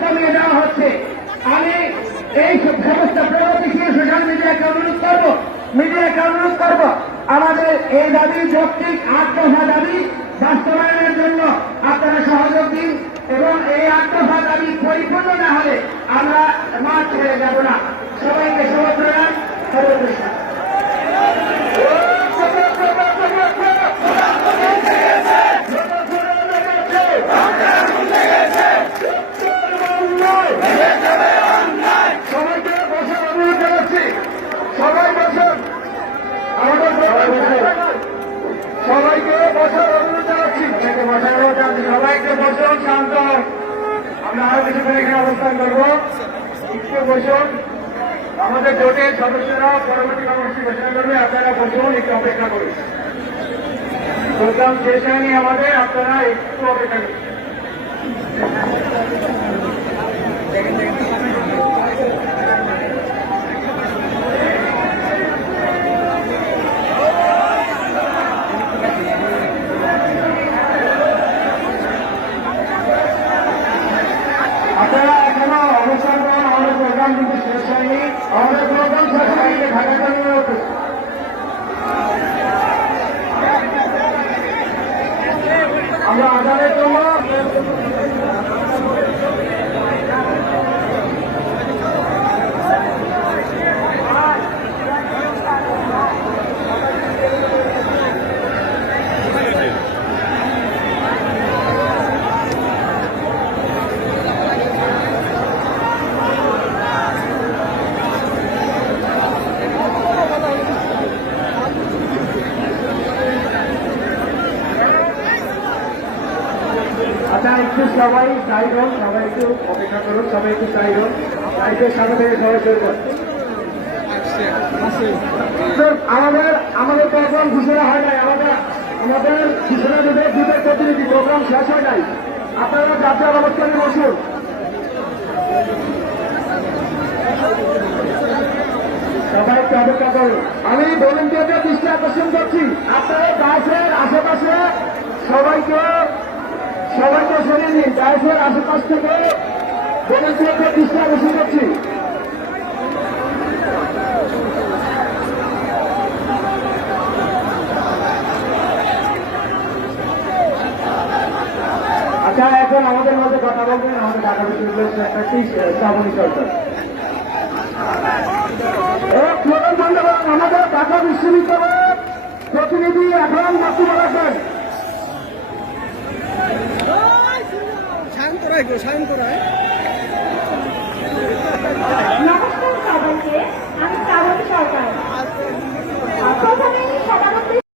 কমিয়ে দেওয়া হচ্ছে, আমি এই সমস্ত প্রগতিশীল সোশ্যাল মিডিয়াকে অনুরোধ করব মিডিয়াকে অনুরোধ করব। আমাদের এই দাবি, যৌক্তিক দফা দাবি বাস্তবায়নের জন্য আপনারা সহযোগ দিন এবং এই দফা দাবি পরিপূর্ণ না হলে আমরা মাঠ ছেড়ে যাব না। সবাইকে শুভপ্রদান সর্বকৃষ্ণ সবাইকে বসার অনুরোধ জানাচ্ছি সবাই বসুন আমাদের সবাইকে বসার অনুরোধ জানাচ্ছি সবাইকে বসার অনুরোধ জানাচ্ছি সবাইকে বসুন শান্ত হন। আমরা আরও কিছুক্ষণ অবস্থান করব। আমাদের জোটের সদস্যরা পরবর্তী কর্মসূচি ঘোষণা করবে। আপনারা বসুন, একটু অপেক্ষা করুন। প্রোগ্রাম শেষ হয়নি আমাদের, আপনারা একটু অপেক্ষা করুন আপনারা এখনও অবস্থান করুন আমাদের প্রোগ্রাম কিন্তু শেষ হয়নি আমাদের প্রোগ্রাম শেষ হয়নি ঢাকা জন্য আমরা আদানের জন্য আচ্ছা একটু সবাই সাইড সবাই একটু অপেক্ষা করুন, সবাই একটু সাইড হন সাইডের সামনে থেকে সবাই সই আমাদের আমাদের প্রোগ্রাম ঘোষণা হয় নাই, আমাদের আমাদের ঘোষণা দেবে দুধের প্রতিনিধি প্রোগ্রাম শেষ হয় নাই। আপনারা যাত্রার অবস্থানে বসুন। সবাই অপেক্ষা করুন। আমি ভলেন্টিয়ারদের দৃষ্টি আকর্ষণ করছি? আপনারা গাছের আশেপাশে সবাইকে সবাইকে সরিয়ে নিন আশেপাশ থেকে ভলেন্টিয়ারদের দৃষ্টি আকর্ষণ করছি। আচ্ছা এখন আমাদের মধ্যে কথা বলবেন আমাদের ঢাকা বিশ্ববিদ্যালয়ের শিক্ষার্থী শ্রাবণী সরকার। আমাদের ঢাকা বিশ্ববিদ্যালয়ের প্রতিনিধি এখন বক্তব্য রাখবেন এগুলো সায়ন করায়।